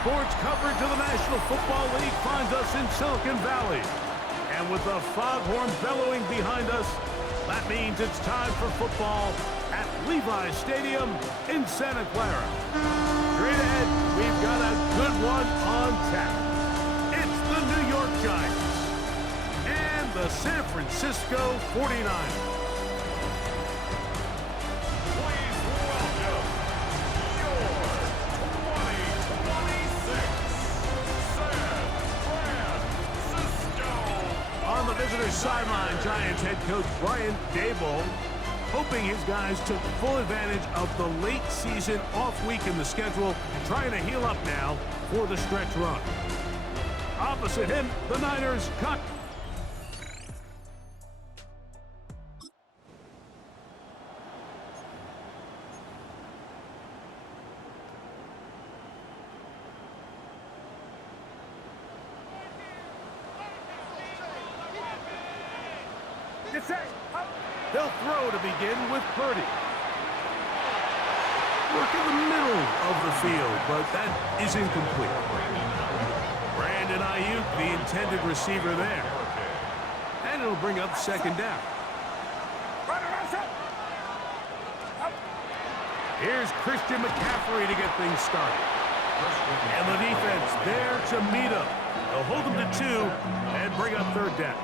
sports coverage of the National Football League finds us in Silicon Valley. And with the foghorn bellowing behind us, that means it's time for football at Levi's Stadium in Santa Clara. Straight ahead, we've got a good one on tap. It's the New York Giants and the San Francisco 49ers. Visitor sideline, Giants head coach Brian Daboll hoping his guys took full advantage of the late season off week in the schedule, trying to heal up now for the stretch run. Opposite him, the Niners cut. They'll throw to begin with Purdy. Work in the middle of the field, but that is incomplete. Brandon Ayuk, the intended receiver there. And it'll bring up second down. Here's Christian McCaffrey to get things started. And the defense there to meet him. They'll hold him to 2 and bring up third down.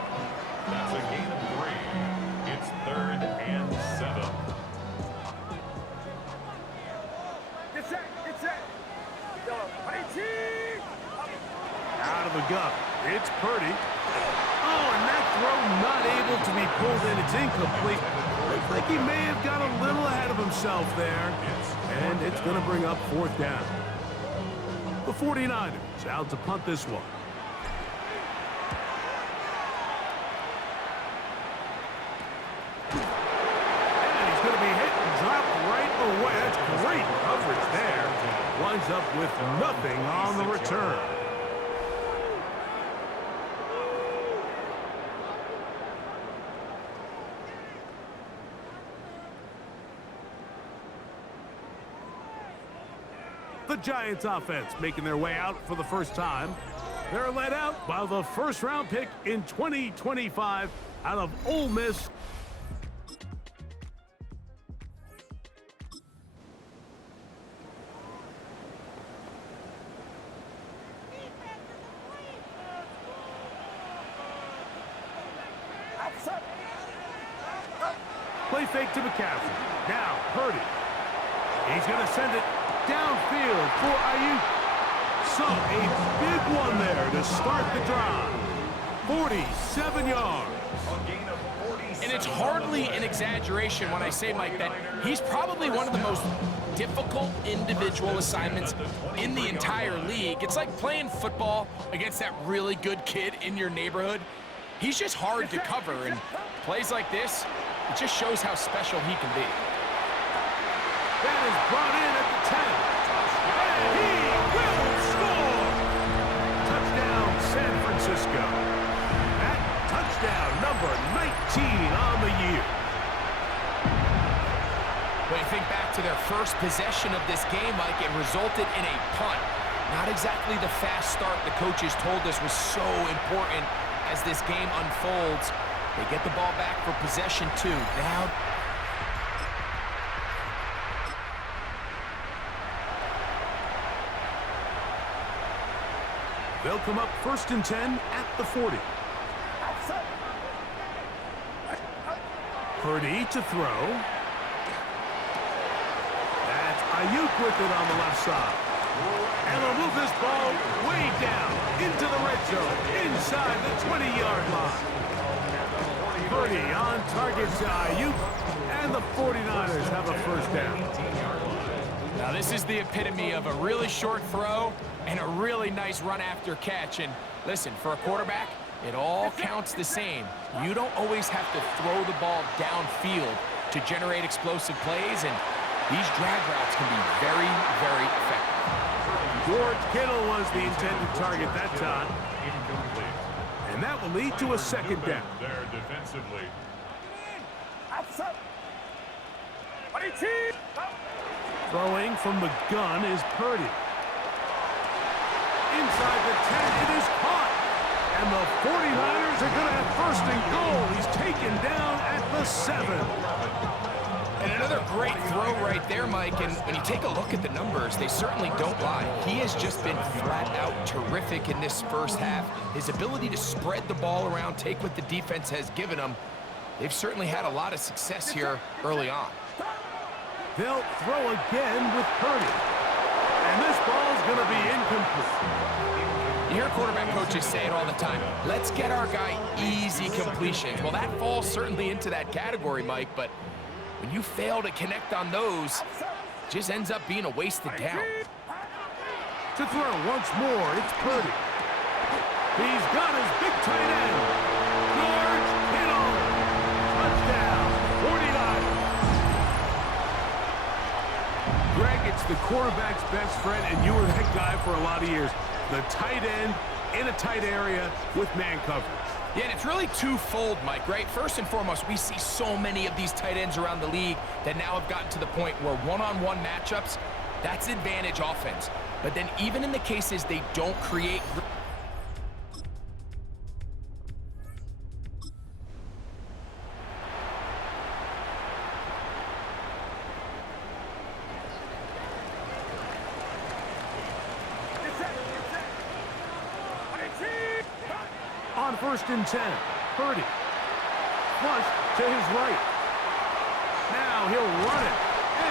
That's a gain of 3. It's 3rd and 7. Out of the gun. It's Purdy. Oh, and that throw not able to be pulled in. It's incomplete. Looks like he may have got a little ahead of himself there. And it's going to bring up fourth down. The 49ers out to punt this one. Away. That's great coverage there. Winds up with nothing on the return. The Giants offense making their way out for the first time. They're led out by the first-round pick in 2025 out of Ole Miss. Play fake to McCaffrey. Now, Purdy. He's going to send it downfield for Ayuk. So, a big one there to start the drive. 47 yards. And it's hardly an exaggeration when I say, Mike, that he's probably one of the most difficult individual assignments in the entire league. It's like playing football against that really good kid in your neighborhood. He's just hard to cover, and plays like this, it just shows how special he can be. That is brought in at the 10. And he will score! Touchdown, San Francisco. That touchdown number 19 on the year. When you think back to their first possession of this game, Mike, it resulted in a punt. Not exactly the fast start the coaches told us was so important as this game unfolds. They get the ball back for possession 2. Now, they'll come up 1st and 10 at the 40. Purdy to throw. That's Ayuk with it on the left side. And they'll move this ball way down into the red zone, inside the 20-yard line. Purdy on target to Ayuk, and the 49ers have a first down. Now this is the epitome of a really short throw and a really nice run after catch. And listen, for a quarterback, it all counts the same. You don't always have to throw the ball downfield to generate explosive plays, and these drag routes can be very, very effective. George Kittle was the intended target that time. And that will lead to a second down. There defensively. Throwing from the gun is Purdy. inside the 10. It is caught. And the 49ers are going to have first and goal. He's taken down at the 7. And another great throw right there, Mike. And when you take a look at the numbers, they certainly don't lie. He has just been flat out terrific in this first half. His ability to spread the ball around, take what the defense has given him. They've certainly had a lot of success here early on. They'll throw again with Purdy. And this ball's going to be incomplete. You hear quarterback coaches say it all the time. Let's get our guy easy completions. Well, that falls certainly into that category, Mike, but when you fail to connect on those, it just ends up being a wasted down. To throw once more, it's Purdy. He's got his big tight end. George Kittle. Touchdown, 49. Greg, it's the quarterback's best friend, and you were that guy for a lot of years. The tight end in a tight area with man coverage. Yeah, and it's really twofold, Mike, right? First and foremost, we see so many of these tight ends around the league that now have gotten to the point where one-on-one matchups, that's advantage offense. But then even in the cases they don't create... On first and 10, Purdy. Flush to his right. Now he'll run it.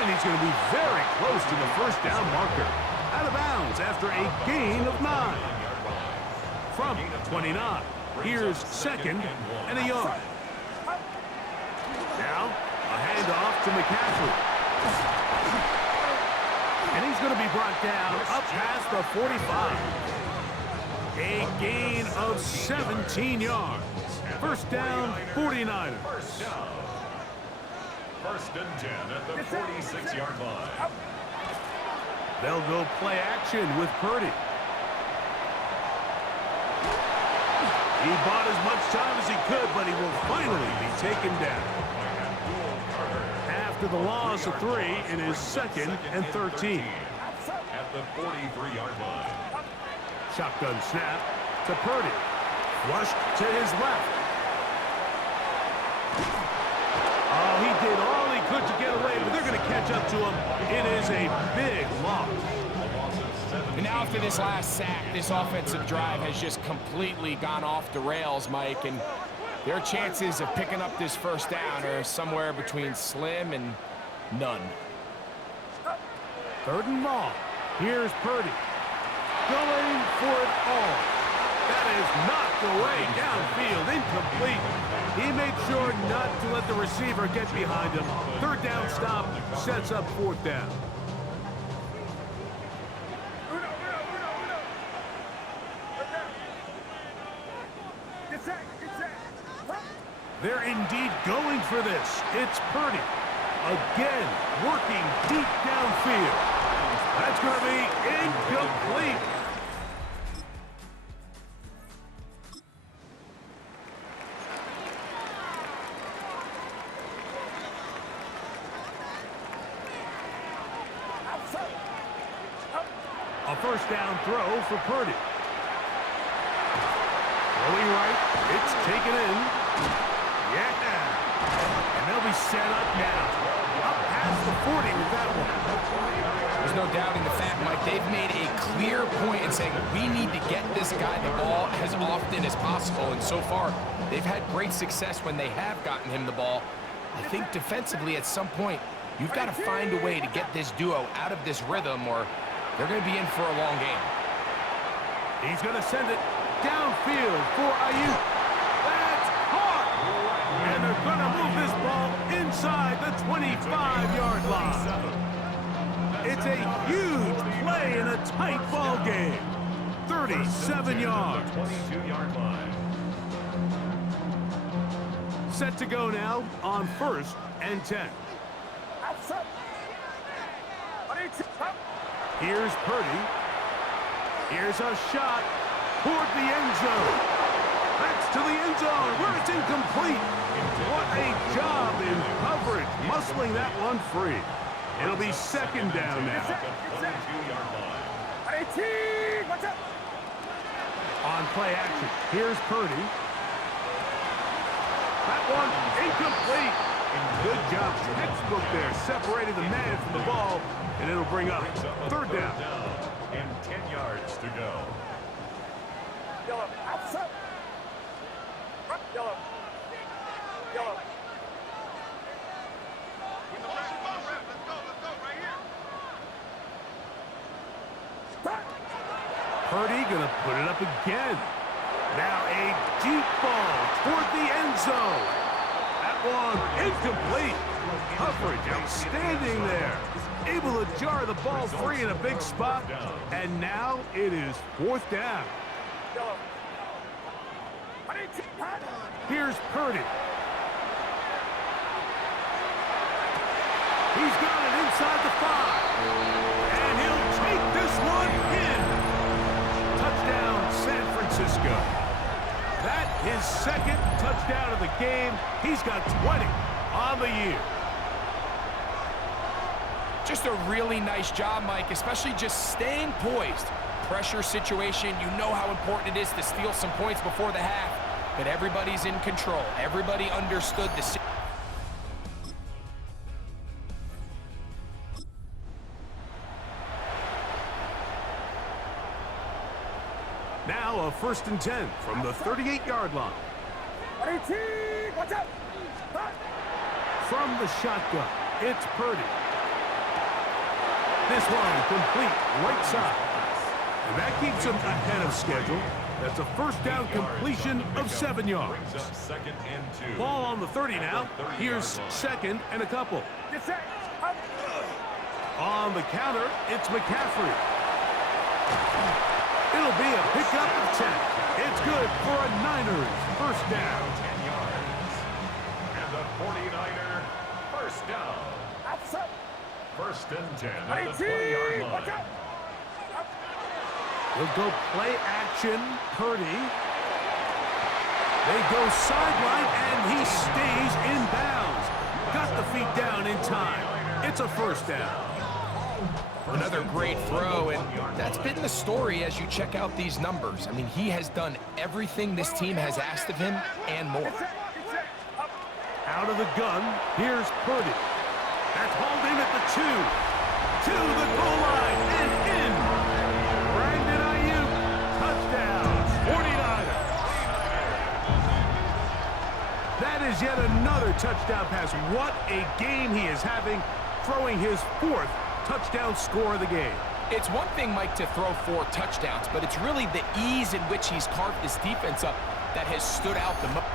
And he's going to be very close to the first down marker. Out of bounds after a gain of 9. From 29, here's second and a yard. Now, a handoff to McCaffrey. And he's going to be brought down up past the 45. A gain of 17 yards. First down, 49ers. First and 10 at the 46-yard line. They'll go play action with Purdy. He bought as much time as he could, but he will finally be taken down. After the loss of 3, it is second and 13. At the 43-yard line. Shotgun snap to Purdy. Flushed to his left. Oh, he did all he could to get away, but they're going to catch up to him. It is a big loss. And now after this last sack, this offensive drive has just completely gone off the rails, Mike, and their chances of picking up this first down are somewhere between slim and none. Third and long. Here's Purdy. Going for it all. That is knocked away downfield, incomplete. He made sure not to let the receiver get behind him. Third down stop sets up fourth down. They're indeed going for this. It's Purdy. Again, working deep downfield. That's going to be incomplete. A first down throw for Purdy. Throwing right, it's taken in. Yeah. And they'll be set up now. Up past the 40 with that one. There's no doubting the fact, Mike, they've made a clear point in saying we need to get this guy the ball as often as possible. And so far, they've had great success when they have gotten him the ball. I think defensively at some point, you've got to find a way to get this duo out of this rhythm or they're going to be in for a long game. He's going to send it downfield for Ayuk. That's caught! And they're going to move this ball inside the 25-yard line. It's a huge play in a tight ball game. 37 yards. 22-yard line. Set to go now on first and 10. Here's Purdy. Here's a shot toward the end zone. That's to the end zone where it's incomplete. What a job in coverage, muscling that one free. It'll be second down now. On play action, here's Purdy. That one incomplete. Good job, textbook there, separating the man from the ball, and it'll bring up third down. And 10 yards to go. Yellow, outside. Yellow. Yellow. Purdy gonna put it up again. Now a deep ball toward the end zone. That one incomplete. Coverage outstanding there. Able to jar the ball free in a big spot. And now it is fourth down. Here's Purdy. He's got it inside the 5. And he'll take this one in. Touchdown, San Francisco. That his second touchdown of the game. He's got 20 on the year. Just a really nice job, Mike, especially just staying poised. Pressure situation, you know how important it is to steal some points before the half, but everybody's in control. Everybody understood the situation. Now a 1st and 10 from the 38-yard line. Watch out! From the shotgun, it's Purdy. This one complete right side. And that keeps him ahead of schedule. That's a first down completion of 7 yards. Second and 2. Ball on the 30 now. Here's second and a couple. On the counter, it's McCaffrey. It'll be a pickup of 10. It's good for a Niners first down. 10 yards. And the 49er first down. First and 10 at the 20-yard line. He'll go play action, Purdy. They go sideline, and he stays in bounds. Got the feet down in time. It's a first down. Another great throw, and that's been the story as you check out these numbers. I mean, he has done everything this team has asked of him and more. Out of the gun, here's Purdy. That's hauled in at the 2. To the goal line and in. Brandon Ayuk, touchdown, 49ers. That is yet another touchdown pass. What a game he is having, throwing his 4th touchdown score of the game. It's one thing, Mike, to throw 4 touchdowns, but it's really the ease in which he's carved this defense up that has stood out the most.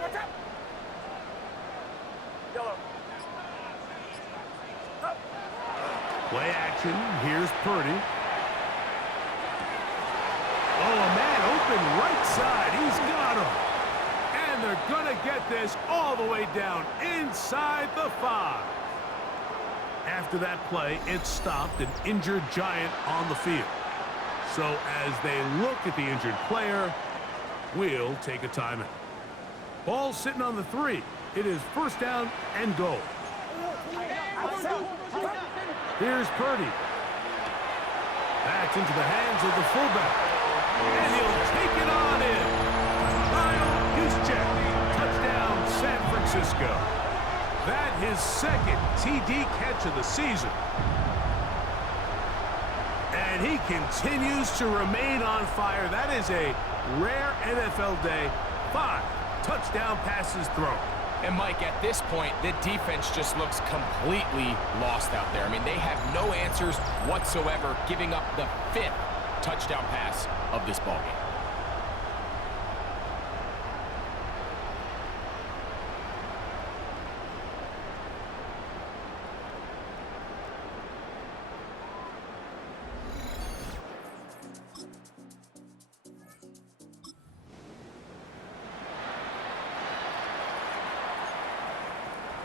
Watch out! Yellow. Play action, here's Purdy. Oh, a man open right side. He's got him. And they're going to get this all the way down inside the 5. After that play, it stopped an injured Giant on the field. So as they look at the injured player, we'll take a timeout. Ball sitting on the 3. It is first down and goal. Here's Purdy. That's into the hands of the fullback. And he'll take it on in. Kyle Juszczyk. Touchdown, San Francisco. That his second TD catch of the season. And he continues to remain on fire. That is a rare NFL day. 5 touchdown passes thrown. And, Mike, at this point, the defense just looks completely lost out there. I mean, they have no answers whatsoever, giving up the 5th touchdown pass of this ballgame.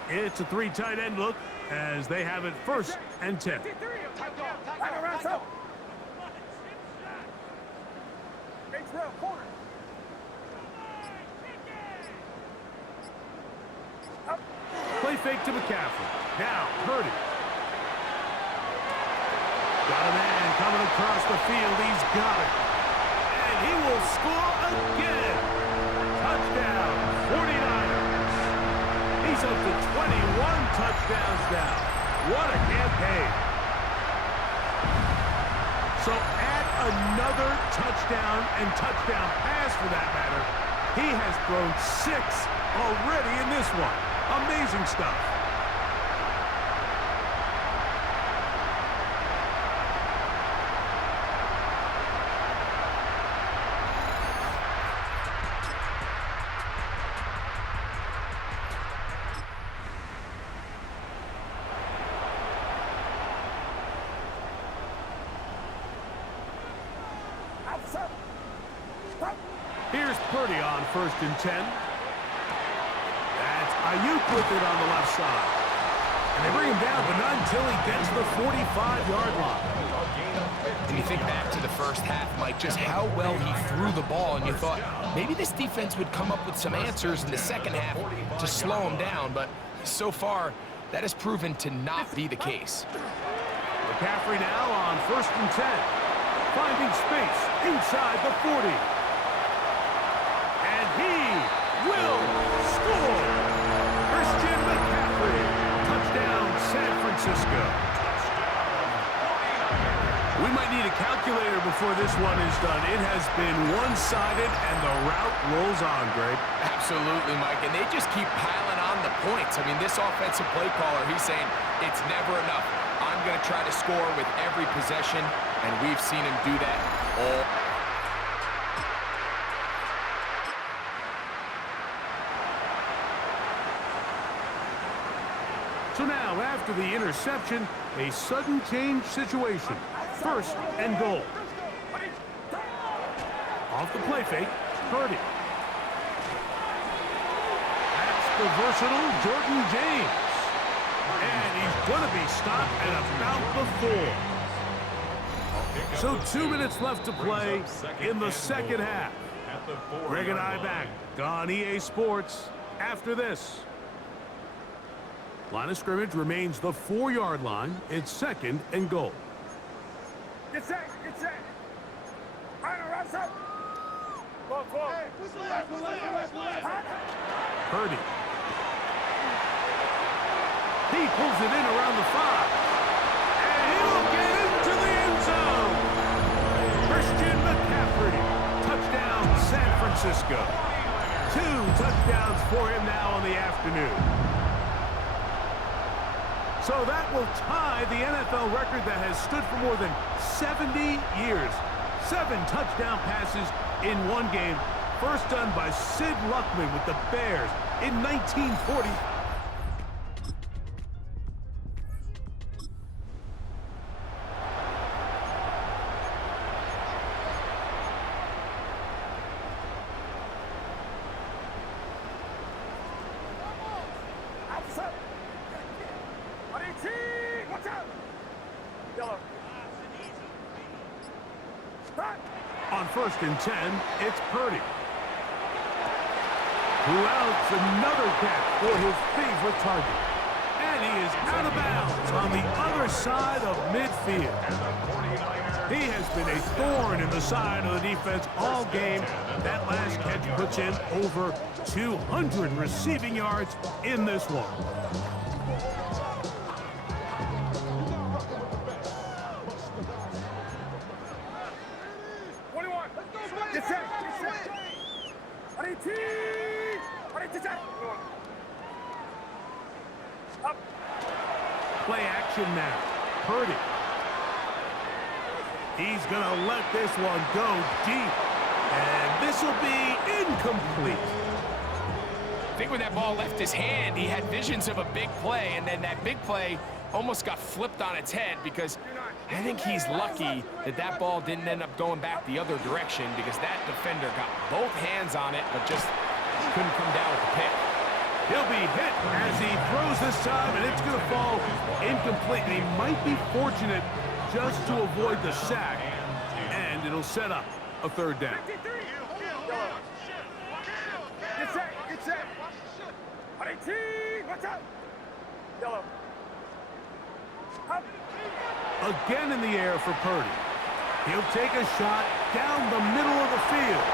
It's a 3 tight end look as they have it first and 10. H-Rail, corner. Up. Play fake to McCaffrey. Now, Purdy. Got a man coming across the field. He's got it. And he will score again. Touchdown, 49ers. He's up to 21 touchdowns now. What a campaign. So add another touchdown and touchdown pass for that matter. He has thrown 6 already in this one. Amazing stuff. Here's Purdy on 1st and 10. That's Ayuk with it on the left side. And they bring him down, but not until he gets to the 45-yard line. And you think back to the first half, Mike, just how well he threw the ball, and you thought maybe this defense would come up with some answers in the second half to slow him down, but so far, that has proven to not be the case. McCaffrey now on 1st and 10. Finding space inside the 40. And he will score. Christian McCaffrey. Touchdown, San Francisco. We might need a calculator before this one is done. It has been one-sided, and the route rolls on, Greg. Absolutely, Mike, and they just keep piling on the points. I mean, this offensive play caller, he's saying it's never enough. I'm going to try to score with every possession, and we've seen him do that all. So now, after the interception, a sudden change situation. 1st and goal. Off the play fake, Purdy. That's the versatile Jordan James. And he's going to be stopped at about the 4. So 2 minutes left to play in the second half. Greg and I back on EA Sports after this. Line of scrimmage remains the 4-yard line. It's 2nd and goal. Get set, get set. Right up. Go. Purdy. He pulls it in around the 5. And he'll get into the end zone. Christian McCaffrey. Touchdown, San Francisco. 2 touchdowns for him now on the afternoon. So that will tie the NFL record that has stood for more than 70 years. 7 touchdown passes in one game. First done by Sid Luckman with the Bears in 1940. On 1st and 10, it's Purdy. Who outs another catch for his favorite target. And he is out of bounds on the other side of midfield. He has been a thorn in the side of the defense all game. That last catch puts him over 200 receiving yards in this one. Up. Play action now. Purdy. He's going to let this one go deep. And this will be incomplete. I think when that ball left his hand, he had visions of a big play, and then that big play almost got flipped on its head because I think he's lucky that that ball didn't end up going back the other direction because that defender got both hands on it but just couldn't come down with the pick. He'll be hit as he throws this time, and it's going to fall incomplete. And he might be fortunate just to avoid the sack, and it'll set up a third down. 53. Yellow. Get set. Get set. 18. Watch out. Yellow. Up. Again in the air for Purdy. He'll take a shot down the middle of the field.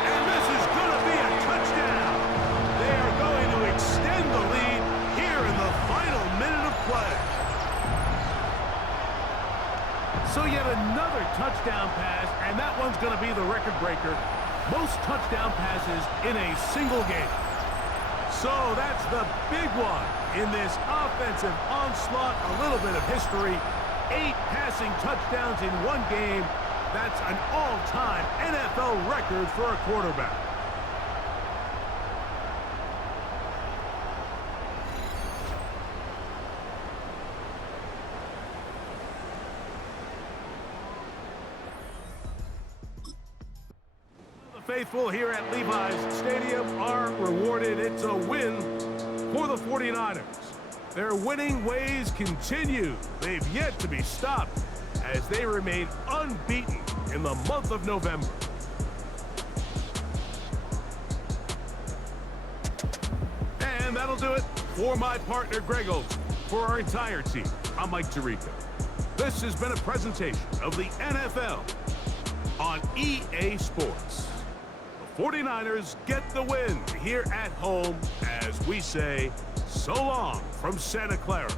And this is going to be a touchdown. They are going to extend the lead here in the final minute of play. So yet another touchdown pass, and that one's going to be the record breaker. Most touchdown passes in a single game. So that's the big one in this offensive onslaught. A little bit of history. 8 passing touchdowns in one game. That's an all-time NFL record for a quarterback. The faithful here at Levi's Stadium are rewarded. It's a win for the 49ers. Their winning ways continue. They've yet to be stopped as they remain unbeaten in the month of November. And that'll do it for my partner, Greg Olson. For our entire team, I'm Mike Tirico. This has been a presentation of the NFL on EA Sports. The 49ers get the win here at home as we say so long from Santa Clara.